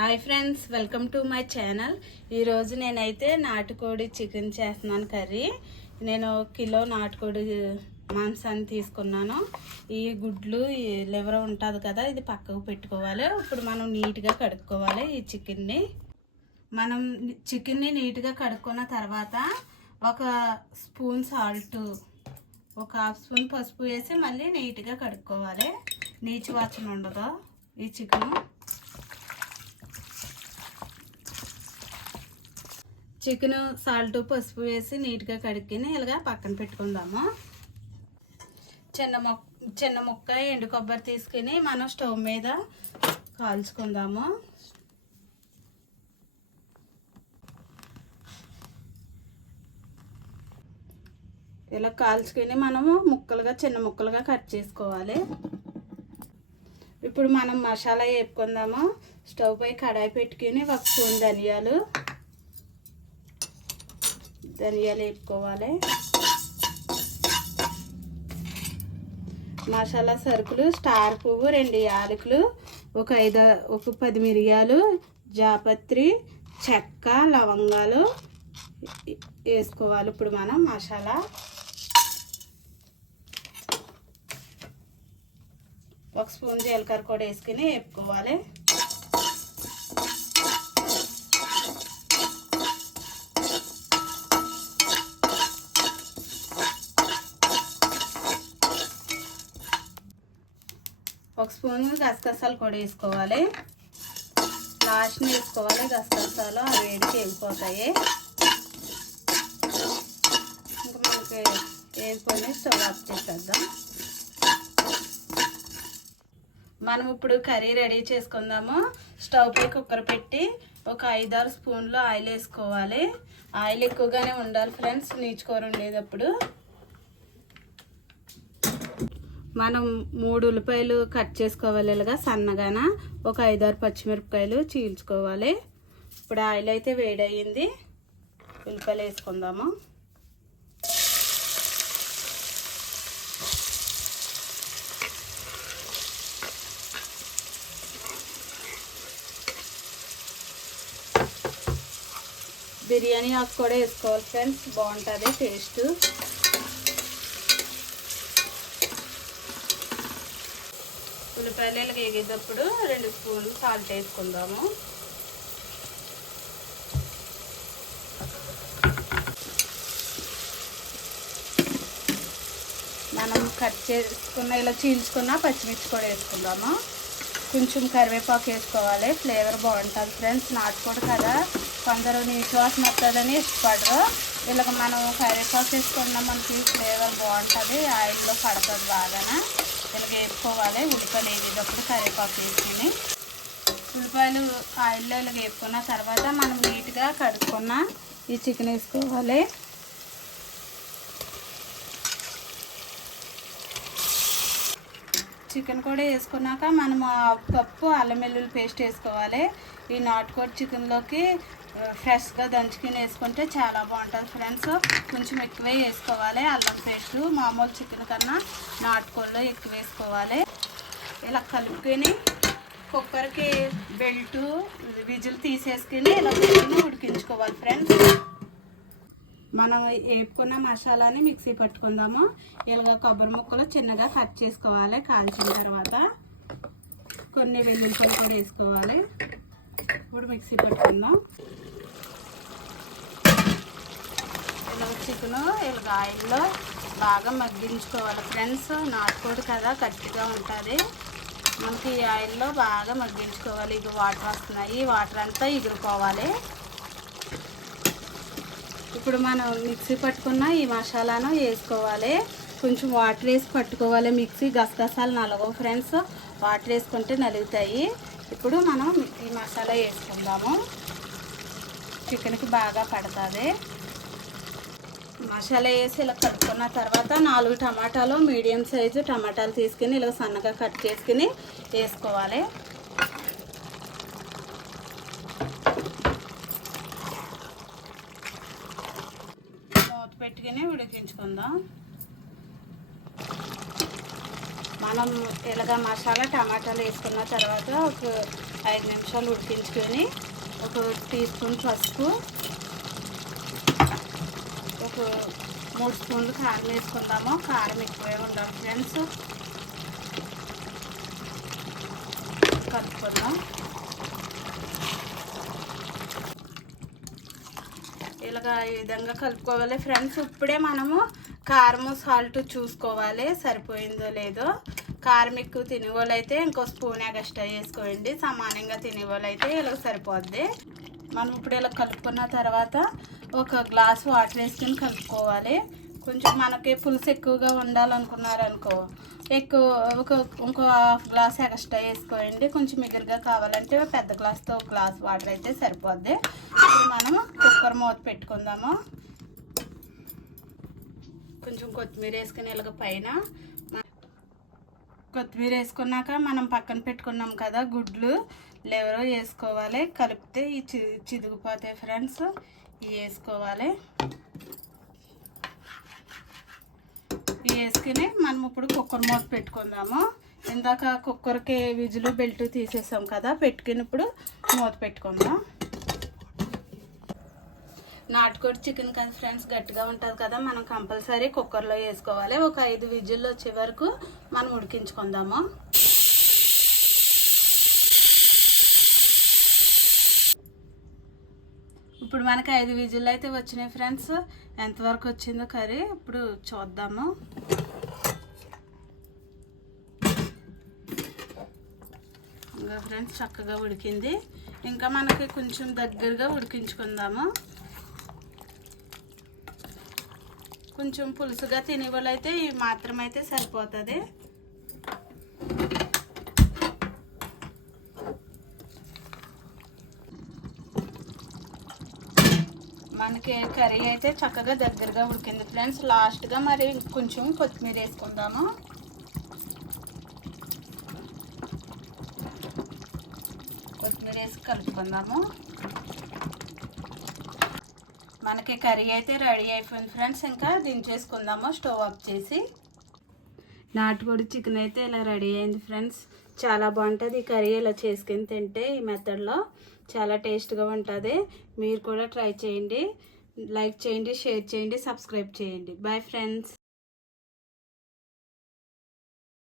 Hi friends, welcome to my channel. ఈరోజు నేనైతే నాటుకోడి చికెన్ చేస్తున్నాను కర్రీ. నేను కిలో నాటుకోడి మాంసాన్ని తీసుకున్నాను. ఈ గుడ్లు ఈ లివర్ ఉంటుంది కదా, ఇది పక్కకు పెట్టుకోవాలి. ఇప్పుడు మనం నీట్గా కడుక్కోవాలి. ఈ చికెన్ని నీట్గా కడుక్కున్న తర్వాత ఒక స్పూన్ సాల్ట్, ఒక హాఫ్ స్పూన్ పసుపు వేసి మళ్ళీ నీట్గా కడుక్కోవాలి. నీచు వాసన ఉండదు ఈ చికెన్ సాల్ట్ పసుపు వేసి నీట్గా కడుక్కుని ఇలాగా పక్కన పెట్టుకుందాము. చిన్న ముక్క ఎండు కొబ్బరి తీసుకుని మనం స్టవ్ మీద కాల్చుకుందాము. ఇలా కాల్చుకుని మనము చిన్న ముక్కలుగా కట్ చేసుకోవాలి. ఇప్పుడు మనం మసాలా వేపుకుందాము. స్టవ్ పై కడాయి పెట్టుకుని ఒక స్పూన్ ధనియాలు వేపుకోవాలి. మసాలా సరుకులు స్టార్ పువ్వు, 2 యాలకులు, ఒక 10 మిరియాలు, జాపత్రి, చెక్క, లవంగాలు వేసుకోవాలి. ఇప్పుడు మనం మసాలా ఒక స్పూన్ జీలకర్ర కూడా వేసుకుని వేపుకోవాలి. ఒక స్పూన్ గసగసాలు కూడా వేసుకోవాలి. లాస్ట్ని వేసుకోవాలి. గసగసాలు ఆ వేడికి వెళ్ళిపోతాయి. ఇంకా మనకి వేసుకొని స్టవ్ ఆఫ్ చేసేద్దాం. మనం ఇప్పుడు కర్రీ రెడీ చేసుకుందాము. స్టవ్ పై కుక్కర్ పెట్టి ఒక 5-6 స్పూన్లు ఆయిల్ వేసుకోవాలి. ఆయిల్ ఎక్కువగానే ఉండాలి ఫ్రెండ్స్, నీచుకూర ఉండేటప్పుడు. మనం 3 ఉల్లిపాయలు కట్ చేసుకోవాలి. ఇలాగా సన్నగాన ఒక 5-6 పచ్చిమిరపకాయలు చీల్చుకోవాలి. ఇప్పుడు ఆయిల్ అయితే వేడయింది. ఉల్లిపాయలు వేసుకుందాము. బిర్యానీ ఆకు కూడా వేసుకోవాలి ఫ్రెండ్స్, బాగుంటుంది టేస్ట్. ఉల్లిపాయలు వేగేటప్పుడు 2 స్పూన్లు సాల్ట్ వేసుకుందాము. మనం కట్ చేసుకున్న ఇలా చీల్చుకున్న పచ్చిమిర్చి కూడా వేసుకుందాము. కొంచెం కరివేపాకు వేసుకోవాలి, ఫ్లేవర్ బాగుంటుంది ఫ్రెండ్స్. నాటుకోడు కదా, కొందరు నీచు వాసన వస్తుందని ఇష్టపడరు. ఇలాగ మనం కరివేపాకు వేసుకున్నాం, మనకి ఫ్లేవర్ బాగుంటుంది, ఆయిల్లో పడుతుంది బాగా. ఇలా వేపుకోవాలి. ఉల్లిపాయలు వేసేటప్పుడు కరివేపాకు వేసుకుని ఉల్లిపాయలు ఆయిల్లో ఇలా వేపుకున్న తర్వాత మనం నీట్గా కడుక్కున్న ఈ చికెన్ వేసుకోవాలి. చికెన్ కూడా వేసుకున్నాక మనం 1 కప్పు అల్లం వెల్లుల్లి పేస్ట్ వేసుకోవాలి. ఈ నాటుకోడి చికెన్లోకి ఫ్రెష్గా దంచుకుని వేసుకుంటే చాలా బాగుంటుంది ఫ్రెండ్స్. కొంచెం ఎక్కువే వేసుకోవాలి అల్లం పేస్ట్. మామూలు చికెన్ కన్నా నాటుకోడిలో ఎక్కువ వేసుకోవాలి. ఇలా కలుపుకొని కుక్కర్కి బెల్టు విజిల్ తీసేసుకుని ఇలా పెట్టుకుని ఉడికించుకోవాలి ఫ్రెండ్స్. మనం వేపుకున్న మసాలాని మిక్సీ పట్టుకుందాము. ఇలాగ కొబ్బరి ముక్కలు చిన్నగా కట్ చేసుకోవాలి. కాల్చిన తర్వాత కొన్ని వెల్లుల్లిపాయలు కూడా వేసుకోవాలి. ఇప్పుడు మిక్సీ పట్టుకుందాం. ఇలాగ చికెన్ ఇలాగ ఆయిల్లో బాగా మగ్గించుకోవాలి ఫ్రెండ్స్. నాటుకోడి కదా, గట్టిగా ఉంటుంది. మనకి ఈ ఆయిల్లో బాగా మగ్గించుకోవాలి. ఇది వాటర్ వస్తున్నాయి, ఈ వాటర్ అంతా ఎగిరిపోవాలి. ఇప్పుడు మనం మిక్సీ పట్టుకున్న ఈ మసాలాను వేసుకోవాలి. కొంచెం వాటర్ వేసి పట్టుకోవాలి. మిక్సీ గసగసాలు నలగవు ఫ్రెండ్స్, వాటర్ వేసుకుంటే నలుగుతాయి. ఇప్పుడు మనం ఈ మసాలా వేసుకుందాము. చికెన్కి బాగా పడుతుంది. మసాలా వేసి ఇలా కలుపుకున్న తర్వాత 4 టమాటాలు, మీడియం సైజు టమాటాలు తీసుకుని ఇలా సన్నగా కట్ చేసుకుని వేసుకోవాలి. మూత పెట్టుకుని ఉడికించుకుందాం. మనం ఇలాగ మసాలా టమాటాలు వేసుకున్న తర్వాత ఒక 5 నిమిషాలు ఉడికించుకొని ఒక టీ స్పూన్ పసుపు, ఒక 3 స్పూన్లు కారం వేసుకుందాము. కారం ఎక్కువే ఉండాలి ఫ్రెండ్స్. కలుపుకుందాం. ఇలాగా ఈ విధంగా కలుపుకోవాలి ఫ్రెండ్స్. ఇప్పుడే మనము కారం సాల్ట్ చూసుకోవాలి సరిపోయిందో లేదో. కారం ఎక్కువ తినేవాళ్ళు అయితే ఇంకో స్పూన్ ఎక్స్ట్రా వేసుకోండి. సమానంగా తినేవాళ్ళు అయితే ఇలా సరిపోద్ది. మనం ఇప్పుడు ఇలా కలుపుకున్న తర్వాత ఒక గ్లాస్ వాటర్ వేసుకొని కలుపుకోవాలి. కొంచెం మనకి పులుసు ఎక్కువగా ఉండాలనుకున్నారనుకో ఇంకో హాఫ్ గ్లాస్ ఎక్స్ట్రా వేసుకోండి. కొంచెం మిగిలిగా కావాలంటే పెద్ద గ్లాస్తో ఒక గ్లాస్ వాటర్ అయితే సరిపోద్ది. ఇప్పుడు మనం కుక్కర్ మూత పెట్టుకుందాము. కొంచెం కొత్తిమీర వేసుకుని ఇలాగ పైన కొత్తిమీర వేసుకున్నాక మనం పక్కన పెట్టుకున్నాం కదా గుడ్లు లెవరో వేసుకోవాలి. కలిపితే ఈ చిదిగిపోతాయి ఫ్రెండ్స్. ఇవి వేసుకోవాలి. ఇవి వేసుకుని మనం ఇప్పుడు కుక్కర్ మూత పెట్టుకుందాము. ఇందాక కుక్కర్కి విజులు బెల్ట్ తీసేసాం కదా, పెట్టుకుని ఇప్పుడు మూత పెట్టుకుందాం. నాటుకోడి చికెన్ కదా ఫ్రెండ్స్, గట్టిగా ఉంటుంది కదా, మనం కంపల్సరీ కుక్కర్లో వేసుకోవాలి. ఒక 5 విజిల్లు వచ్చే వరకు మనం ఉడికించుకుందాము. ఇప్పుడు మనకి 5 విజిల్లు అయితే వచ్చినాయి ఫ్రెండ్స్. ఎంతవరకు వచ్చిందో కర్రీ ఇప్పుడు చూద్దాము. ఇంకా ఫ్రెండ్స్ చక్కగా ఉడికింది. ఇంకా మనకి కొంచెం దగ్గరగా ఉడికించుకుందాము. కొంచెం పులుసుగా తినేవాళ్ళు అయితే ఈ మాత్రం అయితే సరిపోతుంది. మనకి కర్రీ అయితే చక్కగా దగ్గరగా ఉడికింది ఫ్రెండ్స్. లాస్ట్గా మరి కొంచెం కొత్తిమీర వేసుకుందాము. కొత్తిమీర వేసి కలుపుకుందాము. మనకి కర్రీ అయితే రెడీ అయిపోయింది ఫ్రెండ్స్. ఇంకా దించేసుకుందాము స్టవ్ ఆఫ్ చేసి. నాటుకోడి చికెన్ అయితే ఇలా రెడీ అయింది ఫ్రెండ్స్. చాలా బాగుంటుంది ఈ కర్రీ. ఇలా చేసుకుని తింటే ఈ మెథడ్లో చాలా టేస్ట్గా ఉంటుంది. మీరు కూడా ట్రై చేయండి. లైక్ చేయండి, షేర్ చేయండి, సబ్స్క్రైబ్ చేయండి. Bye friends.